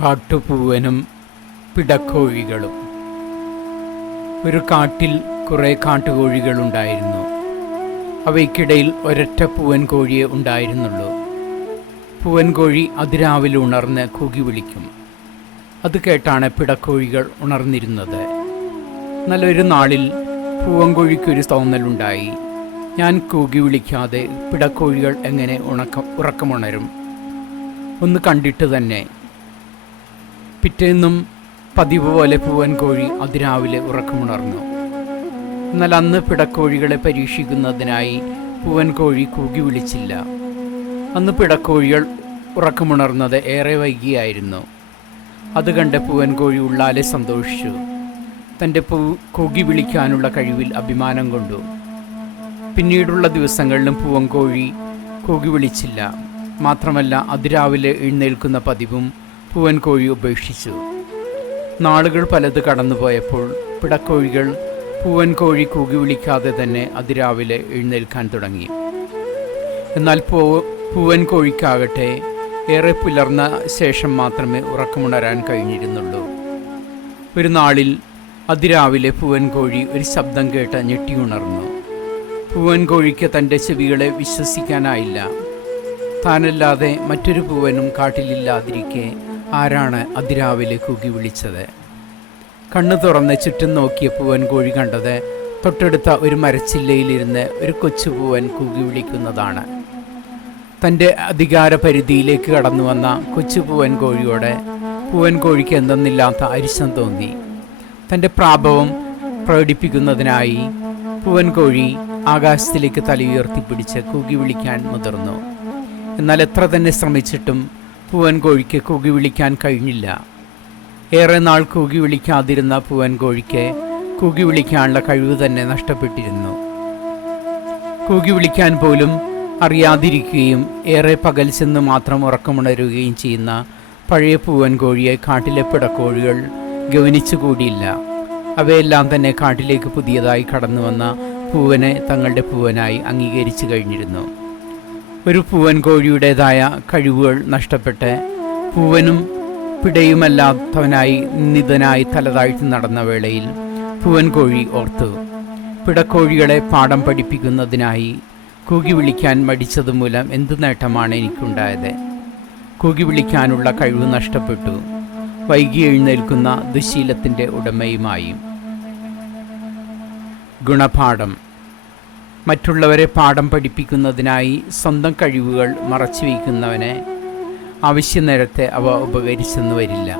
കാട്ടുപൂവനും പിടക്കോഴികളും. ഒരു കാട്ടിൽ കുറേ കാട്ടുകോഴികളുണ്ടായിരുന്നു അവയ്ക്കിടയിൽ ഒരൊറ്റ പൂവൻ കോഴിയെ ഉണ്ടായിരുന്നുള്ളൂ. പൂവൻ കോഴി അതിരാവിലെ ഉണർന്ന് കൂകി വിളിക്കും. അത് കേട്ടാണ് പിടക്കോഴികൾ ഉണർന്നിരുന്നത്. നല്ലൊരു നാളിൽ പൂവൻകോഴിക്കൊരു തോന്നലുണ്ടായി. ഞാൻ കൂകി വിളിക്കാതെ പിടക്കോഴികൾ എങ്ങനെ ഉണക്കം ഉറക്കമുണരും? ഒന്ന് കണ്ടിട്ട് തന്നെ പിറ്റേന്നും പതിവ് പോലെ പൂവൻ കോഴി അതിരാവിലെ ഉറക്കമുണർന്നു. എന്നാൽ അന്ന് പിടക്കോഴികളെ പരീക്ഷിക്കുന്നതിനായി പൂവൻ കോഴി കൂകി വിളിച്ചില്ല. അന്ന് പിടക്കോഴികൾ ഉറക്കമുണർന്നത് ഏറെ വൈകിയായിരുന്നു. അത് കണ്ട് പൂവൻ കോഴി ഉള്ളാലെ സന്തോഷിച്ചു. തന്റെ പൂ കൂകി വിളിക്കാനുള്ള കഴിവിൽ അഭിമാനം കൊണ്ടു. പിന്നീടുള്ള ദിവസങ്ങളിലും പൂവൻകോഴി കൂകി വിളിച്ചില്ല. മാത്രമല്ല അതിരാവിലെ എഴുന്നേൽക്കുന്ന പതിവും പൂവൻകോഴി ഉപേക്ഷിച്ചു. നാളുകൾ പലത് കടന്നുപോയപ്പോൾ പിടക്കോഴികൾ പൂവൻകോഴി കൂകി വിളിക്കാതെ തന്നെ അതിരാവിലെ എഴുന്നേൽക്കാൻ തുടങ്ങി. എന്നാൽ പൂ പൂവൻ കോഴിക്കാകട്ടെ ഏറെ പുലർന്ന ശേഷം മാത്രമേ ഉറക്കമുണരാൻ കഴിഞ്ഞിരുന്നുള്ളൂ. ഒരു നാളിൽ അതിരാവിലെ പൂവൻ കോഴി ഒരു ശബ്ദം കേട്ട് ഞെട്ടിയുണർന്നു. പൂവൻ കോഴിക്ക് തന്റെ ചെവികളെ വിശ്വസിക്കാനായില്ല. താനല്ലാതെ മറ്റൊരു പൂവനും കാട്ടിലില്ലാതിരിക്കെ ആരാണ് അതിരാവിലെ കൂകി വിളിച്ചത്? കണ്ണു തുറന്ന് ചുറ്റും നോക്കിയ പൂവൻ കോഴി കണ്ടത് തൊട്ടടുത്ത ഒരു മരച്ചില്ലയിലിരുന്ന് ഒരു കൊച്ചുപൂവൻ കൂകി വിളിക്കുന്നതാണ്. തന്റെ അധികാര പരിധിയിലേക്ക് കടന്നു വന്ന കൊച്ചു പൂവൻ കോഴിയോട് പൂവൻ കോഴിക്ക് എന്തെന്നില്ലാത്ത അരിശം തോന്നി. തന്റെ പ്രാഭവം പ്രകടിപ്പിക്കുന്നതിനായി പൂവൻ കോഴി ആകാശത്തിലേക്ക് തലയുയർത്തി പിടിച്ച് കൂകി വിളിക്കാൻ മുതിർന്നു. എന്നാൽ എത്ര തന്നെ ശ്രമിച്ചിട്ടും പൂവൻ കോഴിക്ക് കൂകി വിളിക്കാൻ കഴിഞ്ഞില്ല. ഏറെ നാൾ കൂകി വിളിക്കാതിരുന്ന പൂവൻ കോഴിക്ക് കൂകി വിളിക്കാനുള്ള കഴിവ് തന്നെ നഷ്ടപ്പെട്ടിരുന്നു. കൂകി വിളിക്കാൻ പോലും അറിയാതിരിക്കുകയും ഏറെ പകൽ ചെന്ന് മാത്രം ഉറക്കമുണരുകയും ചെയ്യുന്ന പഴയ പൂവൻ കോഴിയെ കാട്ടിലെ പിടക്കോഴികൾ ഗവനിച്ചുകൂടിയില്ല അവയെല്ലാം തന്നെ കാട്ടിലേക്ക് പുതിയതായി കടന്നു വന്ന പൂവനെ തങ്ങളുടെ പൂവനായി അംഗീകരിച്ചു കഴിഞ്ഞിരുന്നു. ഒരു പൂവൻ കോഴിയുടേതായ കഴിവുകൾ നഷ്ടപ്പെട്ട് പൂവനും പിടയുമല്ലാത്തവനായി നിതനായി തലതാഴ്ത്തി നടന്ന വേളയിൽ പൂവൻ കോഴി ഓർത്തു പിടക്കോഴികളെ പാഠം പഠിപ്പിക്കുന്നതിനായി കൂകി വിളിക്കാൻ മടിച്ചതുമൂലം എന്ത് നേട്ടമാണ് എനിക്കുണ്ടായത് കൂകി വിളിക്കാനുള്ള കഴിവ് നഷ്ടപ്പെട്ടു. വൈകി എഴുന്നേൽക്കുന്ന ദുശീലത്തിന്റെ ഉടമയുമായി. ഗുണപാഠം. മറ്റുള്ളവരെ പാഠം പഠിപ്പിക്കുന്നതിനായി സ്വന്തം കഴിവുകൾ മറച്ചു വയ്ക്കുന്നവനെ ആവശ്യ നേരത്തെ അവ ഉപകരിച്ചെന്ന് വരില്ല.